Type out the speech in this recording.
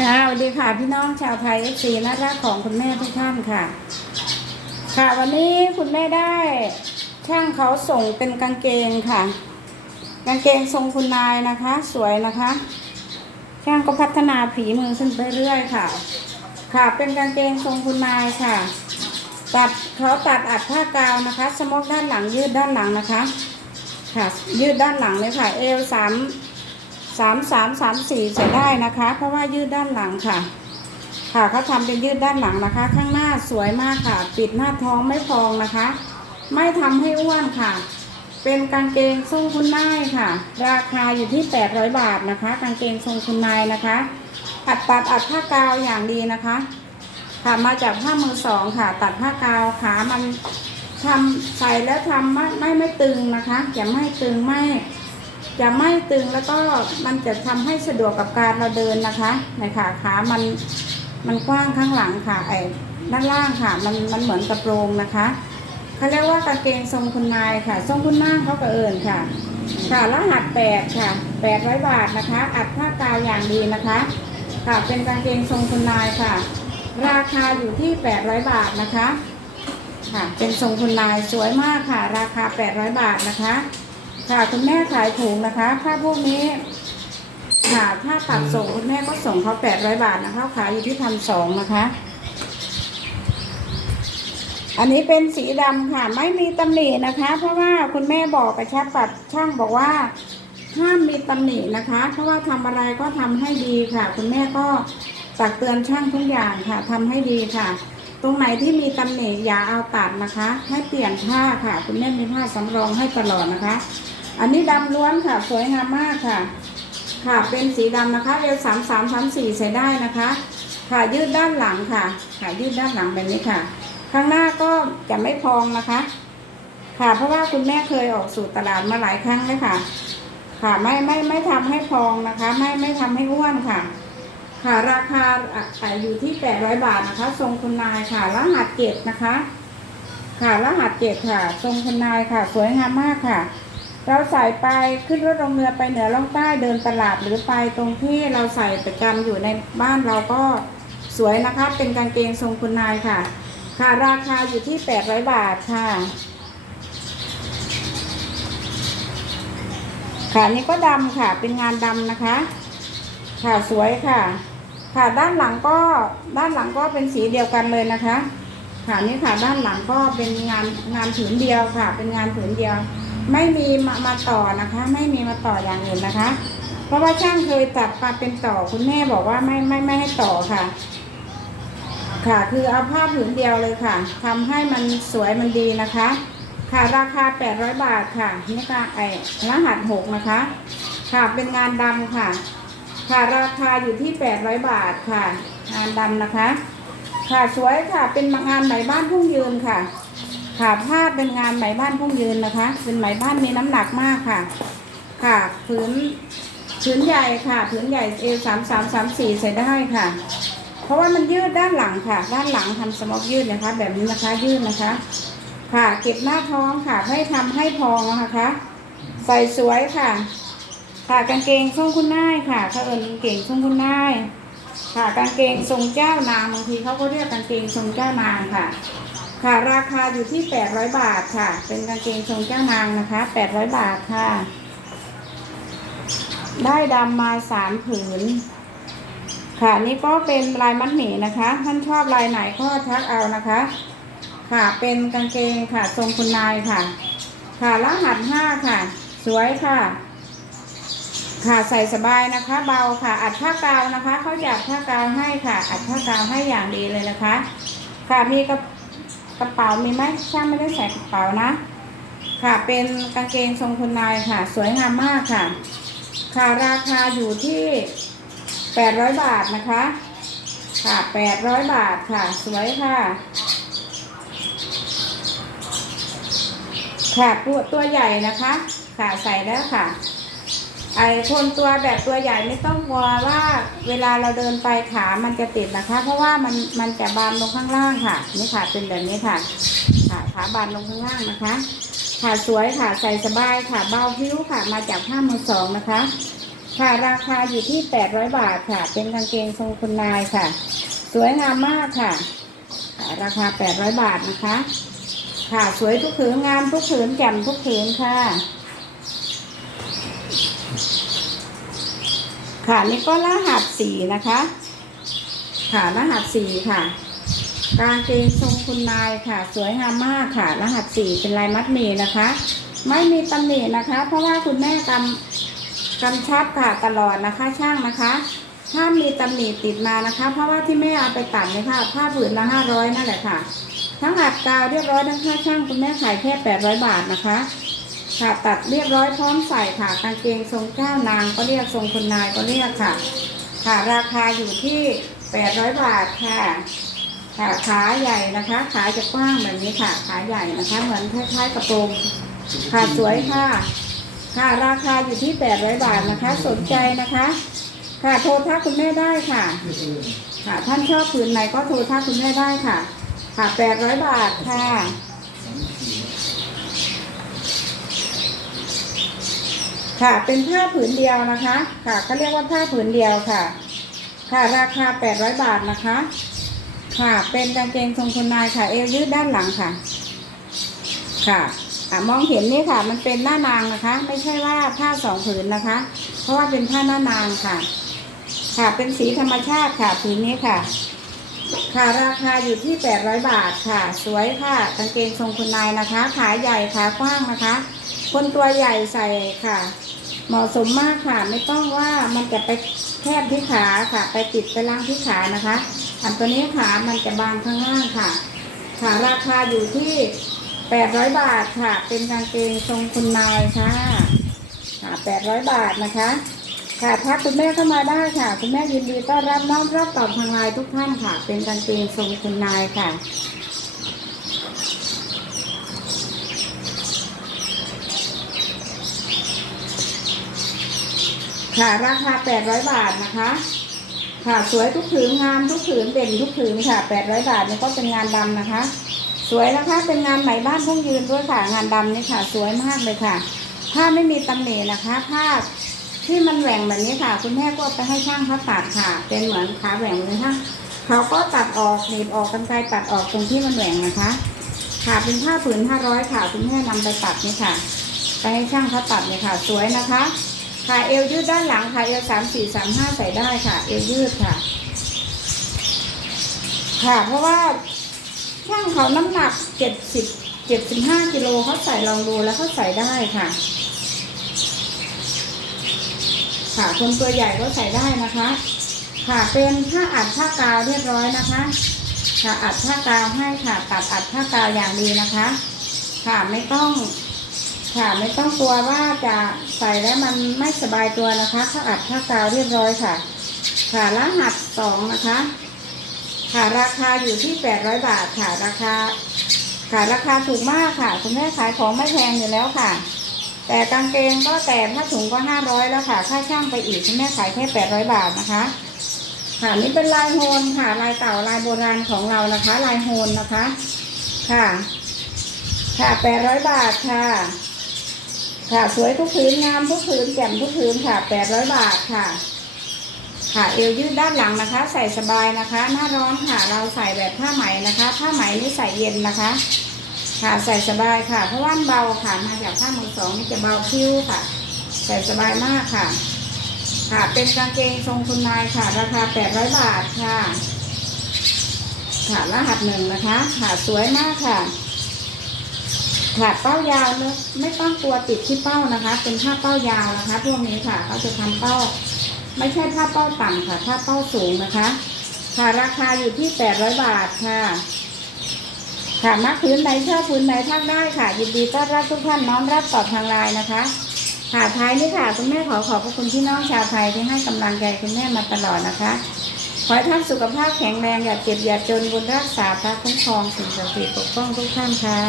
ค่ะสวัสดีค่ะพี่น้องชาวไทยเอฟซีน่ารักของคุณแม่ทุกท่านค่ะ ค่ะวันนี้คุณแม่ได้ช่างเขาส่งเป็นกางเกงค่ะ กางเกงทรงคุณนายนะคะ สวยนะคะ ช่างก็พัฒนาผีมือขึ้นไปเรื่อยค่ะ ค่ะเป็นกางเกงทรงคุณนายค่ะ ตัดเขาตัดอัดผ้ากาวนะคะสมอกด้านหลังยืดด้านหลังนะคะ ค่ะ ยืดด้านหลังเลยค่ะ เอวสาม สามสามสามสี่ใส่ได้นะคะ เพราะว่ายืดด้านหลังค่ะ ค่ะเขาทำเป็นยืดด้านหลังนะคะ ข้างหน้าสวยมากค่ะ ปิดหน้าท้องไม่พองนะคะ ไม่ทำให้อ้วนค่ะ เป็นกางเกงทรงคุณนายค่ะ ราคาอยู่ที่800บาทนะคะ กางเกงทรงคุณนายนะคะอัดตัดอัดผ้ากาวอย่างดีนะคะ ค่ะมาจากผ้ามือสองค่ะ ตัดผ้ากาวขามันทำใส่แล้วทำไม่ไม่ไม่ตึงนะคะจะไม่ตึงไม่ จะไม่ตึงแล้วก็มันจะทำให้สะดวกกับการเราเดินนะคะในขาขามันมันกว้างข้างหลังค่ะไอ้ด้านล่างค่ะ มันมันเหมือนกระโปรงนะคะเขาเรียกว่ากางเกงทรงคุณนายค่ะ ทรงคุณนางเขาก็เอิญค่ะ ค่ะรหัสแปดค่ะแปดร้อยบาทนะคะ อัดผ้ากาวอย่างดีนะคะค่ะเป็นกางเกงทรงคุณนายค่ะ ราคาอยู่ที่แปดร้อยบาทนะคะ ค่ะเป็นทรงคุณนายสวยมากค่ะ ราคาแปดร้อยบาทนะคะ ค่ะคุณแม่ขายถุงนะคะผ้าพวกนี้ค่ะถ้าตัดส่งคุณแม่ก็ส่งเขาแปดร้อยบาทนะคะขายอยู่ที่พันสองนะคะ อันนี้เป็นสีดำค่ะ ไม่มีตำหนินะคะ เพราะว่าคุณแม่บอกกระชับปัดช่างบอกว่าห้ามมีตำหนินะคะ เพราะว่าทำอะไรก็ทำให้ดีค่ะ คุณแม่ก็ตักเตือนช่างทุกอย่างค่ะทำให้ดีค่ะ ตรงไหนที่มีตำหนิอย่าเอาตัดนะคะ ให้เปลี่ยนผ้าค่ะ คุณแม่มีผ้าสำรองให้ตลอดนะคะ อันนี้ดำล้วนค่ะ สวยงามมากค่ะ ค่ะเป็นสีดำนะคะเอวสามสามสามสี่ใส่ได้นะคะ ค่ะยืดด้านหลังค่ะค่ะยืดด้านหลังแบบนี้ค่ะ ข้างหน้าก็จะไม่พองนะคะ ค่ะเพราะว่าคุณแม่เคยออกสู่ตลาดมาหลายครั้งเลยค่ะ ค่ะไม่ไม่ไม่ทำให้พองนะคะ ไม่ไม่ทำให้อ้วนค่ะค่ะราคาอะขายอยู่ที่แปดร้อยบาทนะคะ ทรงคุณนายค่ะ รหัสเจ็ดนะคะ ค่ะ รหัสเจ็ดค่ะ ทรงคุณนายค่ะ สวยงามมากค่ะ เราใส่ไปขึ้นรถลงเรือไปเหนือล่องใต้เดินตลาดหรือไปตรงที่เราใส่ประจำอยู่ในบ้านเราก็สวยนะคะ เป็นกางเกงทรงคุณนายค่ะ ค่ะราคาอยู่ที่แปดร้อยบาทค่ะ ค่ะนนี่ก็ดำค่ะ เป็นงานดำนะคะ ค่ะสวยค่ะ ค่ะด้านหลังก็ด้านหลังก็เป็นสีเดียวกันเลยนะคะ ค่ะนี่ค่ะด้านหลังก็เป็นงานงานผืนเดียวค่ะ เป็นงานผืนเดียว ไม่มีมามาต่อนะคะ ไม่มีมาต่ออย่างอื่นนะคะ เพราะว่าช่างเคยตัดมาเป็นต่อคุณแม่บอกว่าไม่ไม่ไม่ให้ต่อค่ะ ค่ะ คือเอาผ้าผืนเดียวเลยค่ะทำให้มันสวยมันดีนะคะ ค่ะราคา 800 บาทค่ะนี่ค่ะไอ้รหัส6นะคะ ค่ะเป็นงานดำค่ะ ค่ะราคาอยู่ที่ 800 บาทค่ะ งานดำนะคะ ค่ะสวยค่ะเป็นงานไหมบ้านพุ่งยืนค่ะ ค่ะผ้าเป็นงานไหมบ้านพุ่งยืนนะคะ เป็นไหมบ้านมีน้ำหนักมากค่ะ ค่ะผืนผืนใหญ่ค่ะผืนใหญ่เอสามสามสามสี่ใส่ได้ค่ะ เพราะว่ามันยืดด้านหลังค่ะ ด้านหลังทำสมอกยืดนะคะ แบบนี้นะคะยืดนะคะ ค่ะเก็บหน้าท้องค่ะไม่ทำให้พองนะคะ ใส่สวยค่ะ ค่ะกางเกงทรงคุณนายค่ะเขาเอิญกางเกงทรงคุณนายค่ะกางเกงทรงเจ้านางบางทีเขาก็เรียกกางเกงทรงเจ้านางค่ะ ค่ะราคาอยู่ที่ 800 บาทค่ะ เป็นกางเกงทรงเจ้านางนะคะ 800 บาทค่ะ ได้ดำมาสามผืน ค่ะนี่ก็เป็นลายมัดหมี่นะคะ ท่านชอบลายไหนก็ทักเอานะคะ ค่ะเป็นกางเกงค่ะทรงคุณนายค่ะ ค่ะรหัสห้าค่ะ สวยค่ะ ค่ะใส่สบายนะคะ เบาค่ะ อัดผ้ากาวนะคะเขาจะอัดผ้ากาวให้ค่ะ อัดผ้ากาวให้อย่างดีเลยนะคะ ค่ะมีกระ กระเป๋ามีไหมช่างไม่ได้ใส่กระเป๋านะ ค่ะ เป็นกางเกงทรงคุณนายค่ะ สวยงามมากค่ะ ค่ะราคาอยู่ที่800บาทนะคะ ค่ะ800บาทค่ะ สวยค่ะ ค่ะตัวตัวใหญ่นะคะ ค่ะใส่แล้วค่ะ ไอ้คนตัวแบบตัวใหญ่ไม่ต้องกลัวว่าเวลาเราเดินไปขามันจะติดนะคะ เพราะว่ามันมันจะบานลงข้างล่างค่ะนี่ค่ะเป็นแบบนี้ค่ะค่ะขาบานลงข้างล่างนะคะค่ะสวยค่ะใส่สบายค่ะเบาพิ้วค่ะ มาจากผ้ามือสองนะคะ ค่ะราคาอยู่ที่800บาทค่ะ เป็นกางเกงทรงคุณนายค่ะ สวยงามมากค่ะค่ะราคา800บาทนะคะ ค่ะสวยทุกผืนงามทุกผืนแจ่มทุกผืนค่ะ ค่ะนี่ก็รหัสสีนะคะ ค่ะรหัสสีค่ะ กางเกงทรงคุณนายค่ะ สวยงามมากค่ะ รหัสสีเป็นลายมัดหมี่นะคะ ไม่มีตำหนินะคะ เพราะว่าคุณแม่กำกำชับค่ะตลอดนะคะช่างนะคะถ้ามีตำหนิติดมานะคะ เพราะว่าที่แม่เอาไปตัดเนี่ยค่ะผ้าผืนละห้าร้อยนั่นแหละค่ะ ทั้งอัดกาวเรียบร้อยทั้งค่าช่างคุณแม่ขายแค่แปดร้อยบาทนะคะ ค่ะตัดเรียบร้อยพร้อมใส่ค่ะกางเกงทรงเจ้านางก็เรียกทรงคุณนายก็เรียกค่ะ ค่ะราคาอยู่ที่แปดร้อยบาทค่ะค่ะขาใหญ่นะคะ ขาจะกว้างแบบนี้ค่ะ ขาใหญ่นะคะ เหมือนคล้ายๆกระโปรงค่ะสวยค่ะ ค่ะราคาอยู่ที่แปดร้อยบาทนะคะ สนใจนะคะ ค่ะโทรทักคุณแม่ได้ค่ะ ค่ะท่านชอบผืนไหนก็โทรทักคุณแม่ได้ค่ะ ค่ะแปดร้อยบาทค่ะ ค่ะ เป็นผ้าผืนเดียวนะคะ ค่ะก็เรียกว่าผ้าผืนเดียวค่ะ ค่ะ ราคา 800 บาทนะคะ ค่ะ เป็นกางเกงทรงคุณนายค่ะ เอวยืดด้านหลังค่ะ ค่ะอะมองเห็นนี่ค่ะ มันเป็นหน้านางนะคะ ไม่ใช่ว่าผ้าสองผืนนะคะ เพราะว่าเป็นผ้าหน้านางค่ะ ค่ะ เป็นสีธรรมชาติค่ะ ผืนนี้ค่ะ ค่ะราคาอยู่ที่ 800 บาทค่ะ สวยค่ะกางเกงทรงคุณนายนะคะ ขาใหญ่ขากว้างนะคะ คนตัวใหญ่ใส่ค่ะ เหมาะสมมากค่ะ ไม่ต้องว่ามันจะไปแคบที่ขาค่ะ ไปติดไปล่างที่ขานะคะ อันตัวนี้ขามันจะบางข้างล่างค่ะ ค่ะราคาอยู่ที่ 800 บาทค่ะ เป็นกางเกงทรงคุณนายค่ะ ค่ะ 800 บาทนะคะ ค่ะทักคุณแม่เข้ามาได้ค่ะ คุณแม่ยินดีต้อนรับน้องรับตอบทางไลน์ทุกท่านค่ะ เป็นกางเกงทรงคุณนายค่ะ ค่ะราคา800บาทนะคะ ค่ะสวยทุกผืนงามทุกผืนเด่นทุกผืนค่ะ800บาทนี่ก็เป็นงานดำนะคะ สวยนะคะเป็นงานไหมบ้านพุ่งยืนด้วยค่ะ งานดำนี่ค่ะ สวยมากเลยค่ะผ้าไม่มีตำหนินะคะผ้าที่มันแหว่งแบบนี้ค่ะ คุณแม่ก็ไปให้ช่างเขาตัดค่ะ เป็นเหมือนขาแหว่งเลยค่ะเขาก็ตัดออกหนีบออกกันไกลตัดออกตรงที่มันแหว่งนะคะ ค่ะเป็นผ้าผืน500ค่ะ คุณแม่นำไปตัดนี่ค่ะ ไปให้ช่างเขาตัดเลยค่ะ สวยนะคะ ค่ะเอวยืดด้านหลังค่ะเอวสามสี่สามห้าใส่ได้ค่ะ เอวยืดค่ะ ค่ะ เพราะว่าช่างเขาน้ำหนักเจ็ดสิบเจ็ดสิบห้ากิโลเขาใส่ลองดูแล้วเขาใส่ได้ค่ะ ค่ะคนตัวใหญ่ก็ใส่ได้นะคะ ค่ะเป็นผ้าอัดผ้ากาวเรียบร้อยนะคะ ค่ะอัดผ้ากาวให้ค่ะตัดอัดผ้ากาวอย่างดีนะคะ ค่ะไม่ต้อง ค่ะไม่ต้องกลัวว่าจะใส่แล้วมันไม่สบายตัวนะคะเขาอัดผ้ากาวเรียบร้อยค่ะ ค่ะรหัสสองนะคะ ค่ะราคาอยู่ที่แปดร้อยบาทค่ะราคา ค่ะราคาถูกมากค่ะ คุณแม่ขายของไม่แพงอยู่แล้วค่ะ แต่กางเกงก็แต่ผ้าถุงก็ห้าร้อยแล้วค่ะค่าช่างไปอีกคุณแม่ขายแค่แปดร้อยบาทนะคะ ค่ะนี่เป็นลายโฮนค่ะลายเก่าลายโบราณของเรานะคะ ลายโฮนนะคะ ค่ะ ค่ะแปดร้อยบาทค่ะ ค่ะสวยทุกผืนงามทุกผืนแจ่มทุกผืนค่ะแปดร้อยบาทค่ะ ค่ะเอวยืดด้านหลังนะคะ ใส่สบายนะคะ หน้าร้อนค่ะเราใส่แบบผ้าไหมนะคะ ผ้าไหมนี่ใส่เย็นนะคะ ค่ะใส่สบายค่ะ เพราะว่านเบาค่ะมาจากผ้ามือสองนี่จะเบาคิ้วค่ะ ใส่สบายมากค่ะ ค่ะเป็นกางเกงทรงคุณนายค่ะ ราคาแปดร้อยบาทค่ะ ค่ะรหัสหนึ่งนะคะ ค่ะสวยมากค่ะ ค่ะเป้ายาวเนอะไม่ต้องกลัวติดที่เป้านะคะ เป็นผ้าเป้ายาวนะคะพวกนี้ค่ะเขาจะทำเป้า ไม่ใช่ผ้าเป้าต่ำค่ะผ้าเป้าสูงนะคะ ค่ะราคาอยู่ที่แปดร้อยบาทค่ะ ค่ะมักพื้นไหนชอบพื้นไหนทักได้ค่ะ ยินดีต้อนรับทุกท่านน้อมรับตอบทางไลน์นะคะค่ะท้ายนี้ค่ะคุณแม่ขอขอบพระคุณพี่น้องชาวไทยที่ให้กำลังใจคุณแม่มาตลอดนะคะขอให้ท่านสุขภาพแข็งแรงอย่าเจ็บอย่าจนบุญรักษาพระคุ้มครองสิ่งศักดิ์สิทธิ์ปกป้องทุกท่านค่ะ